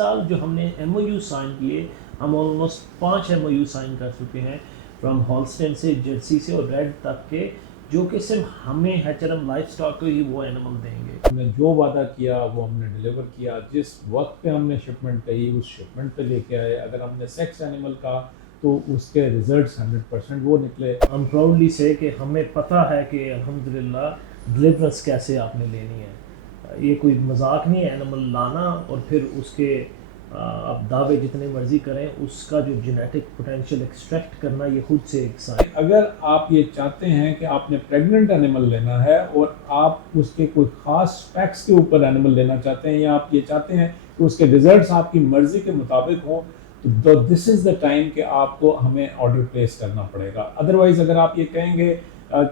سال جو ہم نے ایم او یو سائن کیے، ہم almost 5 M O U sign کر چکے ہیں، فرام ہالسٹن سے، جرسی سے اور ریڈ تک کے، جو کہ صرف ہمیں ہیچرم لائف اسٹاک کو ہی وہ اینیمل دیں گے. ہم نے جو وعدہ کیا وہ ہم نے ڈیلیور کیا. جس وقت پہ ہم نے شپمنٹ کہی اس شپمنٹ پہ لے کے آئے. اگر ہم نے سیکس اینیمل کہا تو اس کے ریزلٹس 100% وہ نکلے. ہم پراؤڈلی سے کہ ہمیں پتہ ہے کہ الحمدللہ ڈلیورنس کیسے آپ نے لینی ہے. یہ کوئی مذاق نہیں ہے اینیمل لانا اور پھر اس کے آپ دعوے جتنے مرضی کریں، اس کا جو جینیٹک پوٹینشیل ایکسٹریکٹ کرنا یہ خود سے ایک سائنس. اگر آپ یہ چاہتے ہیں کہ آپ نے پریگننٹ اینیمل لینا ہے اور آپ اس کے کوئی خاص فیکٹس کے اوپر اینیمل لینا چاہتے ہیں، یا آپ یہ چاہتے ہیں کہ اس کے ریزلٹس آپ کی مرضی کے مطابق ہوں، تو دس از دا ٹائم کہ آپ کو ہمیں آرڈر پلیس کرنا پڑے گا. ادروائز اگر آپ یہ کہیں گے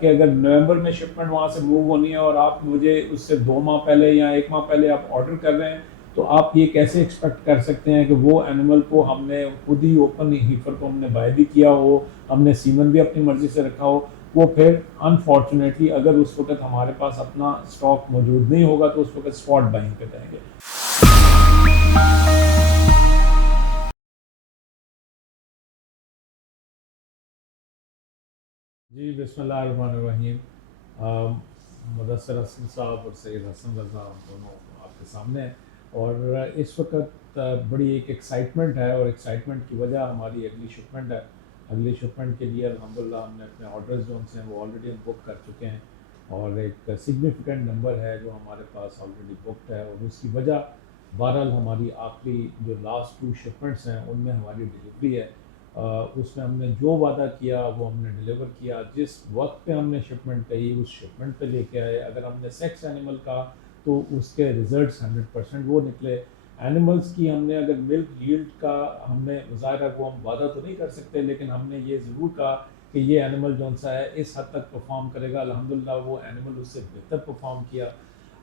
کہ اگر نومبر میں شپمنٹ وہاں سے موو ہونی ہے اور آپ مجھے اس سے 2 ماہ پہلے یا 1 ماہ پہلے آپ آرڈر کر رہے ہیں، تو آپ یہ کیسے ایکسپیکٹ کر سکتے ہیں کہ وہ اینیمل کو ہم نے خود ہی اوپن ہیفر کو ہم نے بائی بھی کیا ہو، ہم نے سیمن بھی اپنی مرضی سے رکھا ہو. وہ پھر انفارچونیٹلی اگر اس وقت ہمارے پاس اپنا اسٹاک موجود نہیں ہوگا تو اس وقت اسپاٹ بائنگ پہ جائیں گے. جی بسم اللہ الرحمن الرحیم. مدثر حسن صاحب اور سید حسن رضا دونوں آپ کے سامنے ہیں، اور اس وقت بڑی ایک ایکسائٹمنٹ ہے، اور ایکسائٹمنٹ کی وجہ ہماری اگلی شپمنٹ ہے. اگلی شپمنٹ کے لیے الحمدللہ ہم نے اپنے آرڈرز جو ہیں وہ آلریڈی ہم بک کر چکے ہیں، اور ایک سگنیفیکنٹ نمبر ہے جو ہمارے پاس آلریڈی بکڈ ہے. اور اس کی وجہ بہرحال ہماری آخری جو لاسٹ 2 شپمنٹس ہیں ان میں ہماری ڈلیوری ہے. اس میں ہم نے جو وعدہ کیا وہ ہم نے ڈیلیور کیا. جس وقت پہ ہم نے شپمنٹ کہی اس شپمنٹ پہ لے کے آئے. اگر ہم نے سیکس اینیمل کہا تو اس کے ریزلٹس 100% وہ نکلے. اینیملز کی ہم نے اگر ملک ییلڈ کا ہم نے ظاہر ہے وہ ہم وعدہ تو نہیں کر سکتے، لیکن ہم نے یہ ضرور کہا کہ یہ اینیمل جون سا ہے اس حد تک پرفارم کرے گا. الحمدللہ وہ اینیمل اس سے بہتر پرفارم کیا.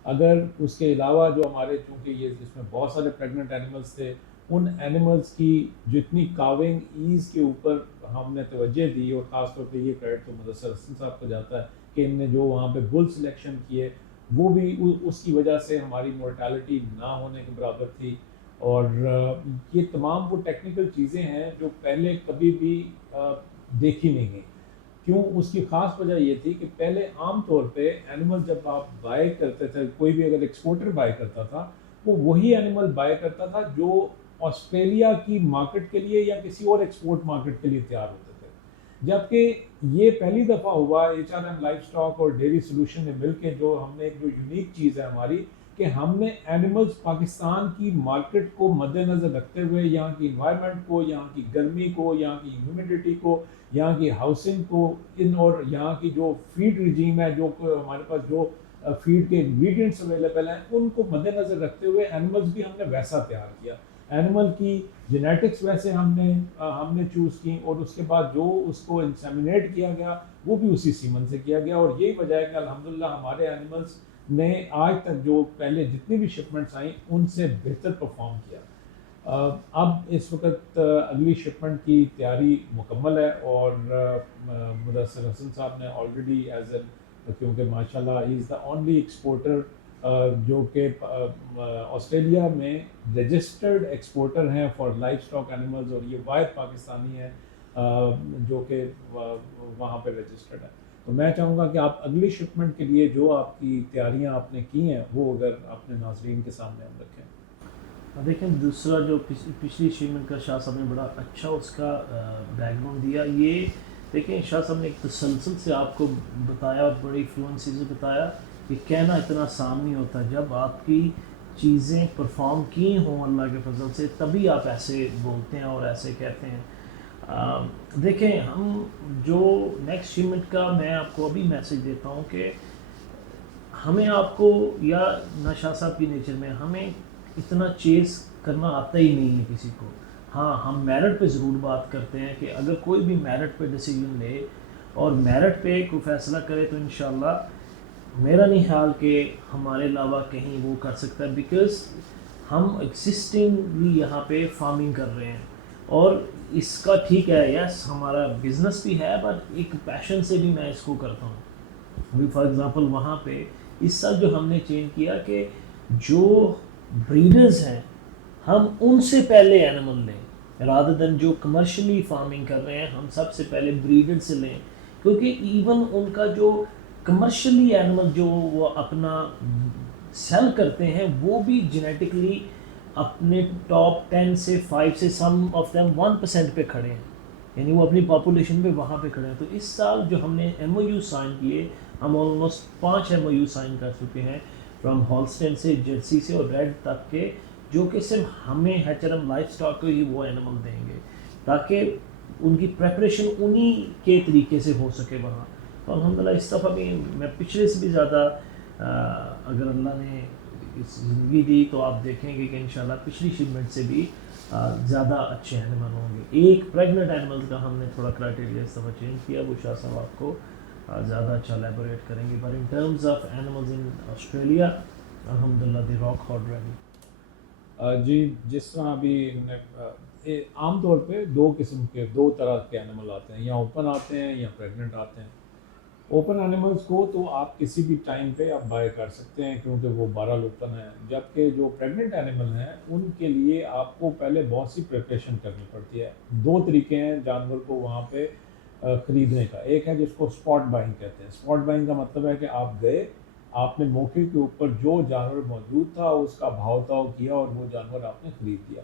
اگر اس کے علاوہ جو ہمارے چونکہ یہ اس میں بہت سارے پریگننٹ اینیملز تھے، ان اینیملز کی جتنی کاونگ ایز کے اوپر ہم نے توجہ دی، اور خاص طور پہ یہ کریڈٹ تو مدثر حسن صاحب کو جاتا ہے کہ ان نے جو وہاں پہ بل سلیکشن کیے وہ بھی اس کی وجہ سے ہماری مورٹیلٹی نہ ہونے کے برابر تھی. اور یہ تمام وہ ٹیکنیکل چیزیں ہیں جو پہلے کبھی بھی دیکھی نہیں گئی. کیوں؟ اس کی خاص وجہ یہ تھی کہ پہلے عام طور پہ اینیمل جب آپ بائی کرتے تھے، کوئی بھی اگر ایکسپورٹر بائی کرتا تھا وہ وہی اینیمل بائی کرتا تھا جو آسٹریلیا کی مارکیٹ کے لیے یا کسی اور ایکسپورٹ مارکیٹ کے لیے تیار ہوتے تھے. جبکہ یہ پہلی دفعہ ہوا H R M livestock اور ڈیری سولوشن نے مل کے، جو ہم نے ایک جو یونیک چیز ہے ہماری، کہ ہم نے اینیملز پاکستان کی مارکیٹ کو مد نظر رکھتے ہوئے، یہاں کی انوائرمنٹ کو، یہاں کی گرمی کو، یہاں کی ہیومیڈیٹی کو، یہاں کی ہاؤسنگ کو، اور یہاں کی جو فیڈ رجیم ہے، جو ہمارے پاس جو فیڈ کے انگریڈینٹس اویلیبل ہیں، ان کو مد نظر رکھتے ہوئے اینیملز بھی ہم نے ویسا تیار کیا. اینیمل کی جینیٹکس ویسے ہم نے چوز کی، اور اس کے بعد جو اس کو انسیمینیٹ کیا گیا وہ بھی اسی سیمن سے کیا گیا. اور یہی وجہ ہے کہ الحمدللہ ہمارے اینیملز نے آج تک جو پہلے جتنی بھی شپمنٹس آئیں ان سے بہتر پرفارم کیا. اب اس وقت اگلی شپمنٹ کی تیاری مکمل ہے، اور مدثر حسن صاحب نے آلریڈی کیونکہ ماشاءاللہ ہی از دا اونلی ایکسپورٹر جو کہ آسٹریلیا میں رجسٹرڈ ایکسپورٹر ہیں فار لائف اسٹاک اینیملز، اور یہ واحد پاکستانی ہے جو کہ وہاں پہ رجسٹرڈ ہے. تو میں چاہوں گا کہ آپ اگلی شپمنٹ کے لیے جو آپ کی تیاریاں آپ نے کی ہیں وہ اگر اپنے ناظرین کے سامنے ہم رکھیں. دیکھیں دوسرا جو پچھلی شپمنٹ کا شاہ صاحب نے بڑا اچھا اس کا بیک گراؤنڈ دیا. یہ دیکھیں شاہ صاحب نے ایک تسلسل سے آپ کو بتایا اور بڑی فلوئنسی سے بتایا کہ کہنا اتنا آسان نہیں ہوتا. جب آپ کی چیزیں پرفارم کی ہوں اللہ کے فضل سے تبھی آپ ایسے بولتے ہیں اور ایسے کہتے ہیں. دیکھیں ہم جو نیکسٹ شپمنٹ کا میں آپ کو ابھی میسج دیتا ہوں کہ ہمیں آپ کو یا شاہ صاحب کی نیچر میں ہمیں اتنا چیز کرنا آتا ہی نہیں ہے کسی کو. ہاں ہم میرٹ پہ ضرور بات کرتے ہیں کہ اگر کوئی بھی میرٹ پہ ڈیسیجن لے اور میرٹ پہ کوئی فیصلہ کرے تو انشاءاللہ میرا نہیں خیال کہ ہمارے علاوہ کہیں وہ کر سکتا ہے، بیکاز ہم ایگزسٹنگ بھی یہاں پہ فارمنگ کر رہے ہیں. اور اس کا ٹھیک ہے یس ہمارا بزنس بھی ہے، بٹ ایک پیشن سے بھی میں اس کو کرتا ہوں. ابھی فار ایگزامپل وہاں پہ اس سال جو ہم نے چینج کیا کہ جو بریڈرز ہیں ہم ان سے پہلے اینیمل لیں رادر دین جو کمرشلی فارمنگ کر رہے ہیں، ہم سب سے پہلے بریڈر سے لیں، کیونکہ ایون ان کا جو کمرشلی اینیمل جو وہ اپنا سیل کرتے ہیں وہ بھی جینیٹکلی اپنے ٹاپ 10 سے 5 سے سم آف دیم 1% پہ کھڑے ہیں، یعنی وہ اپنی پاپولیشن پہ وہاں پہ کھڑے ہیں. تو اس سال جو ہم نے ایم او یو سائن کیے، ہم almost 5 M O U sign کر چکے ہیں، فرام ہالسٹن سے، جرسی سے اور ریڈ تک کے، جو کہ صرف ہمیں ہیچرم لائف اسٹاک کو ہی وہ اینیمل دیں گے تاکہ ان کی پریپریشن انہی کے طریقے سے ہو سکے وہاں. تو الحمدللہ اس دفعہ بھی میں پچھلے سے بھی زیادہ اگر اللہ نے اس زندگی دی تو آپ دیکھیں گے کہ انشاءاللہ پچھلی شپمنٹ سے بھی زیادہ اچھے اینیمل ہوں گے. ایک پریگننٹ اینیمل کا ہم نے تھوڑا کرائٹیریا اس دفعہ چینج کیا، وہ شاہ صاحب آپ کو زیادہ اچھا لیبوریٹ کریں گے. But in terms of animals in Australia الحمدللہ دی راک ہارڈ ریڈی. جی، جس طرح ابھی عام طور پہ دو طرح کے اینیمل آتے ہیں، یا اوپن آتے ہیں یا پریگننٹ آتے ہیں. اوپن اینیملز کو تو آپ کسی بھی ٹائم پہ آپ بائی کر سکتے ہیں کیونکہ وہ بہرحال اوپن ہے، جبکہ جو پریگننٹ اینیمل ہیں ان کے لیے آپ کو پہلے بہت سی پریپریشن کرنی پڑتی ہے. دو طریقے ہیں جانور کو وہاں پہ خریدنے کا. ایک ہے جس کو اسپاٹ بائنگ کہتے ہیں. اسپاٹ بائنگ کا مطلب ہے کہ آپ گئے، آپ نے موقع کے اوپر جو جانور موجود تھا اس کا بھاؤ تاؤ کیا اور وہ جانور آپ نے خرید لیا.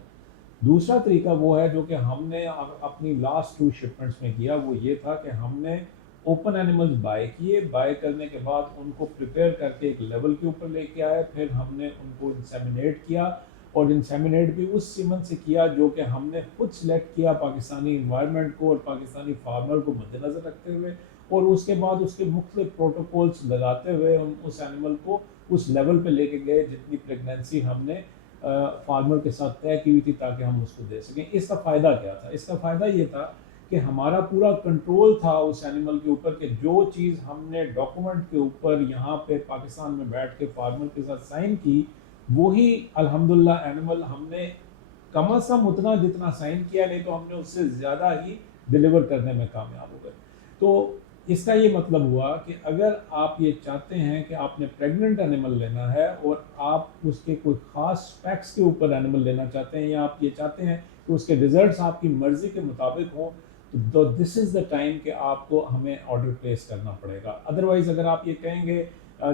دوسرا طریقہ وہ ہے جو کہ ہم نے اپنی لاسٹ 2 شپمنٹس میں کیا، وہ یہ تھا کہ ہم نے اوپن اینیملز بائی کیے، بائی کرنے کے بعد ان کو پریپیئر کر کے ایک لیول کے اوپر لے کے آئے، پھر ہم نے ان کو انسیمینیٹ کیا، اور انسیمینیٹ بھی اس سیمن سے کیا جو کہ ہم نے خود سلیکٹ کیا پاکستانی انوائرمنٹ کو اور پاکستانی فارمر کو مد نظر رکھتے ہوئے، اور اس کے بعد اس کے مختلف پروٹوکولز لگاتے ہوئے اس اینیمل کو اس لیول پہ لے کے گئے جتنی پریگنینسی ہم نے فارمر کے ساتھ طے کی ہوئی تھی تاکہ ہم اس کو دے سکیں. اس کا فائدہ کیا تھا؟ اس کا فائدہ یہ تھا کہ ہمارا پورا کنٹرول تھا اس اینیمل کے اوپر کہ جو چیز ہم نے ڈاکومنٹ کے اوپر یہاں پہ پاکستان میں بیٹھ کے فارمر کے ساتھ سائن کی، وہی الحمدللہ اینیمل ہم نے کم از کم اتنا جتنا سائن کیا، نہیں تو ہم نے اس سے زیادہ ہی ڈیلیور کرنے میں کامیاب ہو گئے. تو اس کا یہ مطلب ہوا کہ اگر آپ یہ چاہتے ہیں کہ آپ نے پریگننٹ اینیمل لینا ہے اور آپ اس کے کوئی خاص اسپیکس کے اوپر اینیمل لینا چاہتے ہیں، یا آپ یہ چاہتے ہیں کہ اس کے ریزلٹس آپ کی مرضی کے مطابق ہوں، تو دس از دا ٹائم کہ آپ کو ہمیں آرڈر پلیس کرنا پڑے گا. ادروائز اگر آپ یہ کہیں گے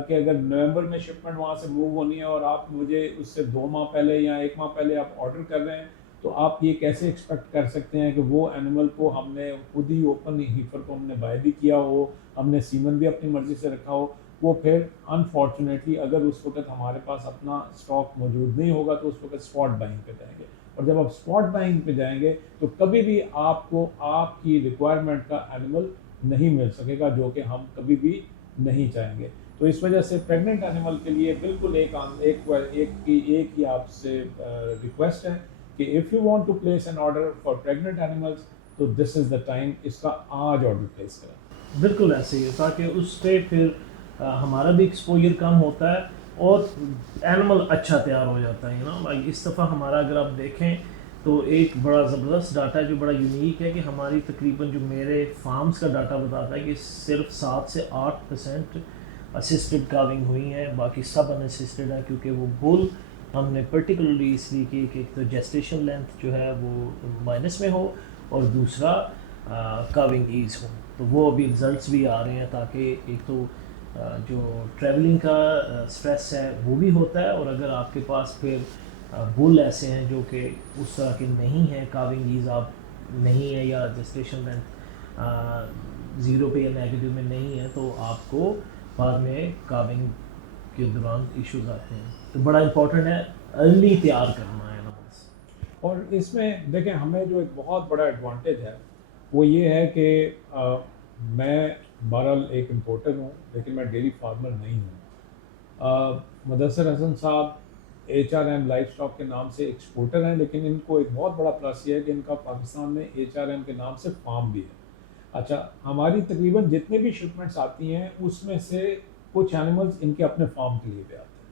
کہ اگر نومبر میں شپمنٹ وہاں سے موو ہونی ہے اور آپ مجھے اس سے 2 ماہ پہلے یا 1 ماہ پہلے آپ آرڈر کر رہے ہیں، تو آپ یہ کیسے ایکسپیکٹ کر سکتے ہیں کہ وہ اینیمل کو ہم نے خود ہی اوپن ہیفر کو ہم نے بائی بھی کیا ہو، ہم نے سیمن بھی اپنی مرضی سے رکھا ہو، وہ پھر انفارچونیٹلی اگر اس وقت ہمارے پاس اپنا اسٹاک موجود نہیں ہوگا تو اس وقت اسپاٹ بائنگ پہ جائیں گے. اور جب آپ اسپاٹ بائنگ پہ جائیں گے تو کبھی بھی آپ کو آپ کی ریکوائرمنٹ کا اینیمل نہیں مل سکے گا، جو کہ ہم کبھی بھی نہیں چاہیں گے. تو اس وجہ سے پریگننٹ اینیمل کے لیے بالکل ایک ہی آپ سے ریکویسٹ ہے کہ if you want to place an order for pregnant animals تو دس از دا ٹائم، اس کا آج آرڈر پلیس کریں. بالکل ایسے ہی ہے تاکہ اس پہ پھر ہمارا بھی ایکسپوجر کم ہوتا ہے اور اینیمل اچھا تیار ہو جاتا ہے. اس دفعہ ہمارا اگر آپ دیکھیں تو ایک بڑا زبردست ڈاٹا ہے جو بڑا یونیک ہے کہ ہماری تقریباً جو میرے فارمز کا ڈاٹا بتاتا ہے کہ صرف 7 سے 8% اسسٹڈ کاونگ ہوئی ہیں، باقی سب ان اسسٹڈ ہے، کیونکہ وہ بل ہم نے پرٹیکولرلی اس لیے کہ ایک تو جیسٹیشن لینتھ جو ہے وہ مائنس میں ہو اور دوسرا کاونگ ایز ہو. تو وہ ابھی رزلٹس بھی آ رہے ہیں تاکہ ایک تو جو ٹریولنگ کا سٹریس ہے وہ بھی ہوتا ہے، اور اگر آپ کے پاس پھر بل ایسے ہیں جو کہ اس طرح کے نہیں ہیں، کاونگ ایز آپ نہیں ہے یا جسٹیشن لینتھ 0 پہ یا نیگیٹو میں نہیں ہے، تو آپ کو بعد میں کاونگ کے دوران ایشوز آتے ہیں. تو بڑا امپورٹنٹ ہے ارلی تیار کرنا ہے نا. اور اس میں دیکھیں ہمیں جو ایک بہت بڑا ایڈوانٹیج ہے وہ یہ ہے کہ میں بہرحال ایک امپورٹر ہوں لیکن میں ڈیری فارمر نہیں ہوں. مدثر حسن صاحب HRM لائف اسٹاک کے نام سے ایکسپورٹر ہیں، لیکن ان کو ایک بہت بڑا پلس یہ ہے کہ ان کا پاکستان میں HRM کے نام سے فارم بھی ہے. اچھا، ہماری تقریباً جتنے بھی شپمنٹس آتی ہیں اس میں سے کچھ اینیملز ان کے اپنے فارم کے لیے بھی آتے ہیں.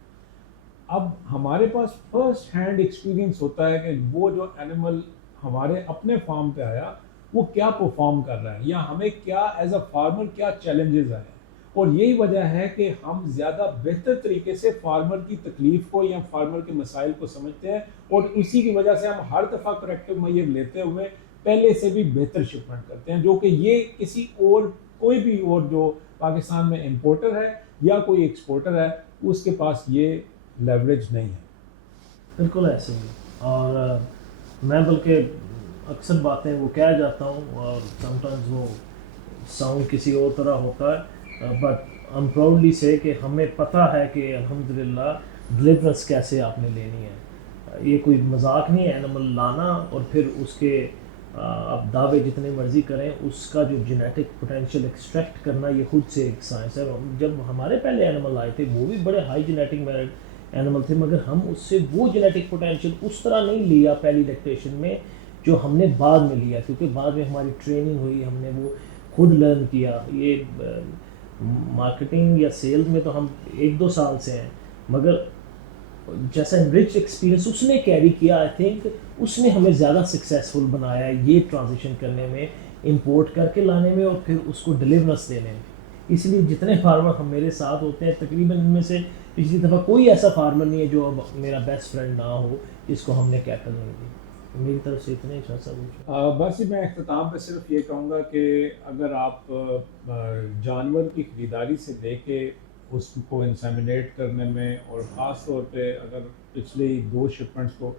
اب ہمارے پاس فرسٹ ہینڈ ایکسپیرینس ہوتا ہے کہ وہ جو اینیمل ہمارے اپنے فارم پہ آیا وہ کیا پرفارم کر رہا ہے، یا ہمیں کیا ایز اے فارمر کیا چیلنجز آئے ہیں. اور یہی وجہ ہے کہ ہم زیادہ بہتر طریقے سے فارمر کی تکلیف کو یا فارمر کے مسائل کو سمجھتے ہیں، اور اسی کی وجہ سے ہم ہر دفعہ کریکٹیو میئر لیتے ہوئے پہلے سے بھی بہتر شپمنٹ کرتے ہیں، جو کہ یہ کسی اور کوئی بھی اور جو پاکستان میں امپورٹر ہے یا کوئی ایکسپورٹر ہے اس کے پاس یہ لیوریج نہیں ہے۔ بالکل ایسے ہی، اور میں بلکہ اکثر باتیں وہ کہہ جاتا ہوں اور سم ٹائمز وہ ساؤنڈ کسی اور طرح ہوتا ہے، بٹ ہم پراؤڈلی سے کہ ہمیں پتہ ہے کہ الحمدللہ ڈلیورنس کیسے آپ نے لینی ہے۔ یہ کوئی مذاق نہیں ہے اینیمل لانا اور پھر اس کے آپ دعوے جتنے مرضی کریں، اس کا جو جینیٹک پوٹینشیل ایکسٹریکٹ کرنا یہ خود سے ایک سائنس ہے۔ جب ہمارے پہلے اینیمل آئے تھے وہ بھی بڑے ہائی جینیٹک میرٹ اینیمل تھے، مگر ہم اس سے وہ جینیٹک پوٹینشیل اس طرح نہیں لیا پہلی لیکٹیشن میں جو ہم نے بعد میں لیا، کیونکہ بعد میں ہماری ٹریننگ ہوئی، ہم نے وہ خود لرن کیا۔ یہ مارکیٹنگ یا سیلز میں تو ہم 1-2 سال سے ہیں، مگر جیسا رچ ایکسپیرینس اس نے کیری کیا، آئی تھنک اس نے ہمیں زیادہ سکسیزفل بنایا یہ ٹرانزیشن کرنے میں، امپورٹ کر کے لانے میں اور پھر اس کو ڈلیورنس دینے میں۔ اس لیے جتنے فارمر ہم میرے ساتھ ہوتے ہیں تقریباً ان میں سے پچھلی دفعہ کوئی ایسا فارمر نہیں ہے جو اب میرا بیسٹ فرینڈ نہ ہو جس کو ہم نے کیٹل نہیں دی۔ میری طرف سے اتنے ہی سب۔ بس میں اختتام پہ صرف یہ کہوں گا کہ اگر آپ جانور کی خریداری سے لے کے اس کو انسیمنیٹ کرنے میں، اور خاص طور پہ اگر پچھلی 2 شپمنٹس کو،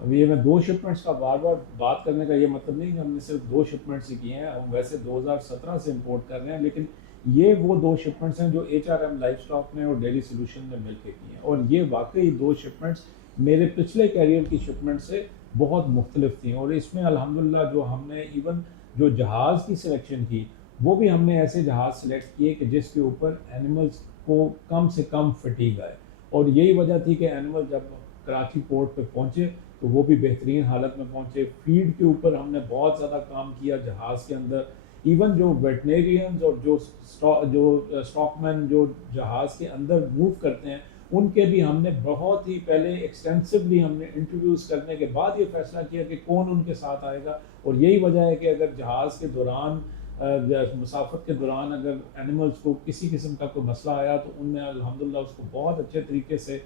اب یہ میں 2 شپمنٹس کا بار بار بات کرنے کا یہ مطلب نہیں کہ ہم نے صرف 2 شپمنٹس ہی کی ہیں، ہم ویسے 2017 سے امپورٹ کر رہے ہیں، لیکن یہ وہ 2 شپمنٹس ہیں جو HRM لائف اسٹاک نے اور ڈیری سولوشن نے مل کے کی ہیں، اور یہ واقعی 2 شپمنٹس میرے پچھلے کیریئر کی شپمنٹ سے بہت مختلف تھیں، اور اس میں الحمدللہ جو ہم نے ایون جو جہاز کی سلیکشن کی وہ بھی ہم نے ایسے جہاز سلیکٹ کیے کہ جس کے اوپر اینیملز کو کم سے کم فٹیگ آئے، اور یہی وجہ تھی کہ اینیمل جب کراچی پورٹ پہ پہنچے تو وہ بھی بہترین حالت میں پہنچے۔ فیڈ کے اوپر ہم نے بہت زیادہ کام کیا جہاز کے اندر، ایون جو ویٹنیرینز اور جو اسٹاک مین جو جہاز کے اندر موو کرتے ہیں ان کے بھی ہم نے بہت ہی پہلے ایکسٹینسولی ہم نے انٹرویوز کرنے کے بعد یہ فیصلہ کیا کہ کون ان کے ساتھ آئے گا، اور یہی وجہ ہے کہ اگر جہاز کے دوران مسافت کے دوران اگر اینیملز کو کسی قسم کا کوئی مسئلہ آیا تو ان نے الحمدللہ اس کو بہت اچھے طریقے سے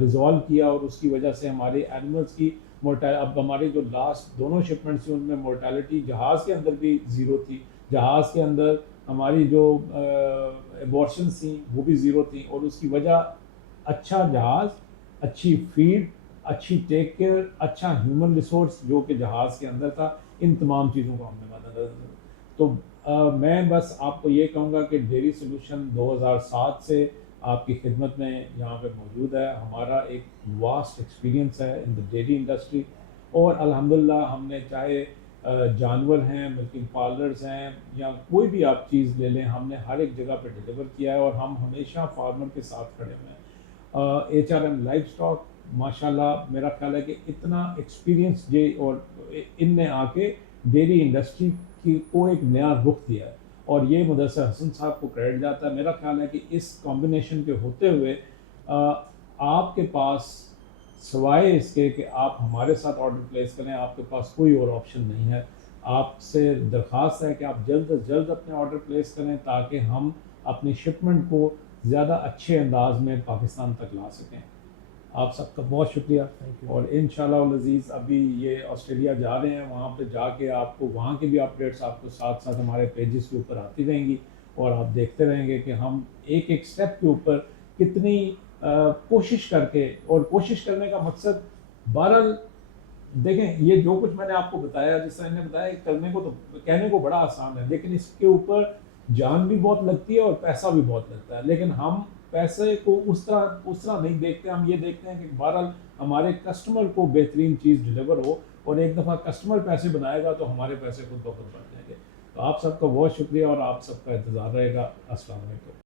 ریزالو کیا، اور اس کی وجہ سے ہمارے اینیملز کی اب ہماری جو لاسٹ دونوں شپمنٹس تھیں ان میں مورٹیلٹی جہاز کے اندر بھی 0 تھی، جہاز کے اندر ہماری جو ایبورشنز تھیں وہ بھی 0 تھیں، اور اس کی وجہ اچھا جہاز، اچھی فیڈ، اچھی ٹیک کیئر، اچھا ہیومن ریسورس جو کہ جہاز کے اندر تھا، ان تمام چیزوں کو ہم نے مد نظر۔ تو میں بس آپ کو یہ کہوں گا کہ ڈیری سولوشن 2007 سے آپ کی خدمت میں یہاں پہ موجود ہے، ہمارا ایک واسٹ ایکسپیرینس ہے ان دا ڈیری انڈسٹری، اور الحمدللہ ہم نے چاہے جانور ہیں، ملکنگ پارلرز ہیں، یا کوئی بھی آپ چیز لے لیں، ہم نے ہر ایک جگہ پہ ڈیلیور کیا ہے، اور ہم ہمیشہ فارمر کے ساتھ کھڑے ہوئے ہیں۔ HRM لائف اسٹاک ماشاءاللہ میرا خیال ہے کہ اتنا ایکسپیرینس اور ان نے آ کے ڈیری انڈسٹری کی کو ایک نیا رخ دیا ہے، اور یہ مدثر حسن صاحب کو کریڈٹ جاتا ہے۔ میرا خیال ہے کہ اس کمبینیشن کے ہوتے ہوئے آپ کے پاس سوائے اس کے کہ آپ ہمارے ساتھ آرڈر پلیس کریں، آپ کے پاس کوئی اور آپشن نہیں ہے۔ آپ سے درخواست ہے کہ آپ جلد از جلد اپنے آرڈر پلیس کریں تاکہ ہم اپنی شپمنٹ کو زیادہ اچھے انداز میں پاکستان تک لا سکیں۔ آپ سب کا بہت شکریہ، اور انشاءاللہ العزیز ابھی یہ آسٹریلیا جا رہے ہیں، وہاں پہ جا کے آپ کو وہاں کی بھی اپڈیٹس آپ کو ساتھ ساتھ ہمارے پیجز کے اوپر آتی رہیں گی، اور آپ دیکھتے رہیں گے کہ ہم ایک ایک سٹیپ کے اوپر کتنی کوشش کر کے، اور کوشش کرنے کا مقصد بہرحال دیکھیں یہ جو کچھ میں نے آپ کو بتایا، جس طرح نے بتایا کرنے کو تو کہنے کو بڑا آسان ہے، لیکن اس کے اوپر جان بھی بہت لگتی ہے اور پیسہ بھی بہت لگتا ہے، لیکن ہم پیسے کو اس طرح نہیں دیکھتے، ہم یہ دیکھتے ہیں کہ بہرحال ہمارے کسٹمر کو بہترین چیز ڈلیور ہو، اور ایک دفعہ کسٹمر پیسے بنائے گا تو ہمارے پیسے خود بخود بڑھ جائیں گے۔ تو آپ سب کا بہت شکریہ، اور آپ سب کا انتظار رہے گا۔ السلام علیکم۔